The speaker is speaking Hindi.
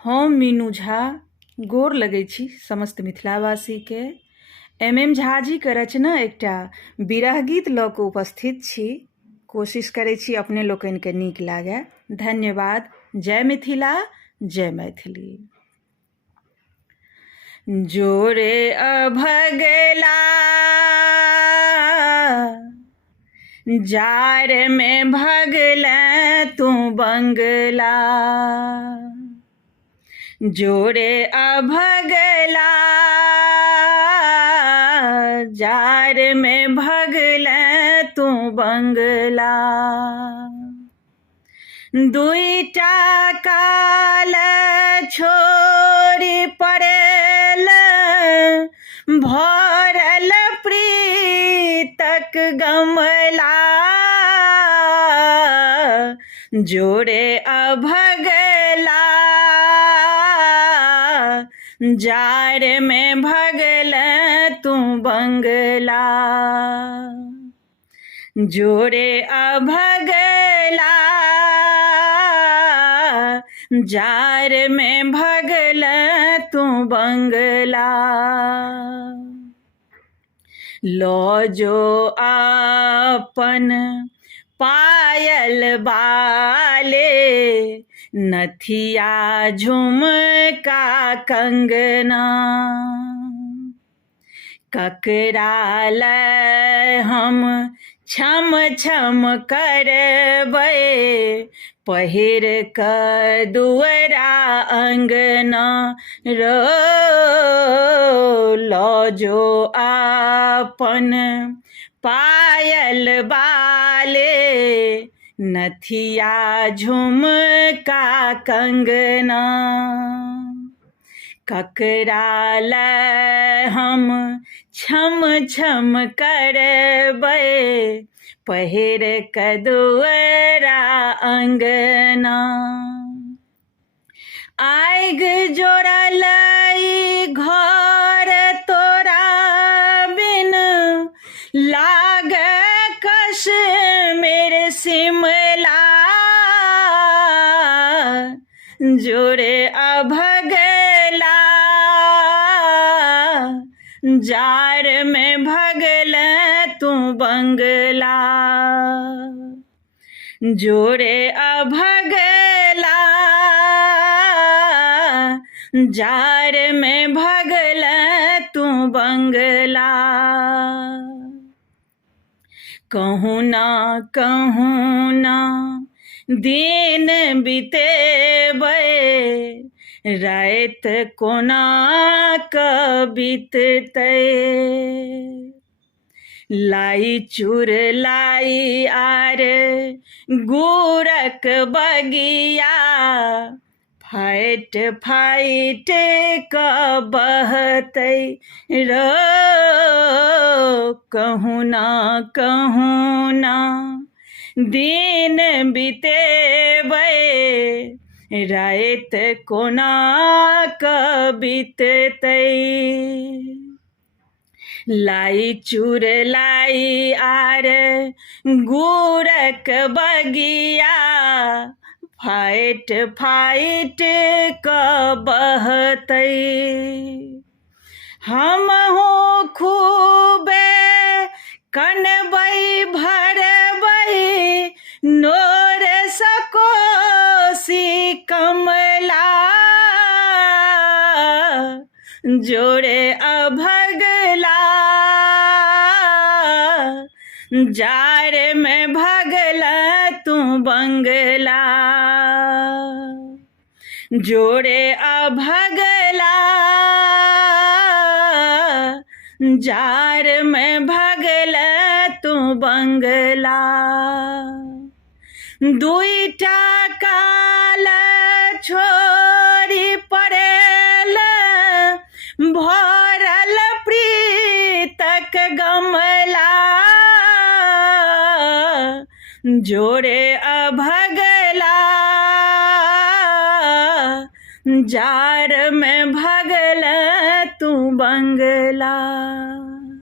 हम मीनू झा गोर लगै छी समस्त मिथिलावासीके। एम झाजीके रचना एकटा विरह गीत लऽ कऽ उपस्थित छी। कोशिश करै छी अपने लोकनिके नीक लागै। धन्यवाद। जय मिथिला, जय मैथिली। जोरे अभगला जार में भगल तू बंगला, जोरे अभगला जार में भगल तू बंगला। दुईटा काल छोड़ी पड़ेल भरल प्रीतक गमला, जोरे अभगला जार में भगल तू बंगला, जोरे अभगला जार में भगल तू बंगला। लो जो अपन पायल बाले नथिया झुमका कंगना, ककराल हम छम छम करबै पहिर क दुअरा अंगना। रो लो जो अपन पायल बाले नथिया झुमका कंगना, ककराल हम छम छम करबै पहिर क दुअरा अंगना। आइग जोड़ल घर तोरा बिन लाग कश मेरे सिमला, जोरे अभगला जार में भगल तू बंगला, जोरे अभगला जार में भगल तू बंगला। कहूँ ना दिन बितेबै रात कोना क बीततै, लाई चूर लाई आर गुड़क बगिया फाइट फाइट क बहतै। रो कहूँ ना दिन बितेबै रात कोना क बीततै, लाई चूर लाई आर गुड़क बगिया फाइट फाइट क बहतै। हमहु खूबे कनबै भरबै नोर सकोसी कमला, जोरे अभगला जार में भगल तू बंगला, जोरे अभगला जार में भगल तू बंगला। दुईटा काल छोड़ी पड़ेल भरल प्रीतक गमला, जोरे अभगला जार में भगल तू बंगला।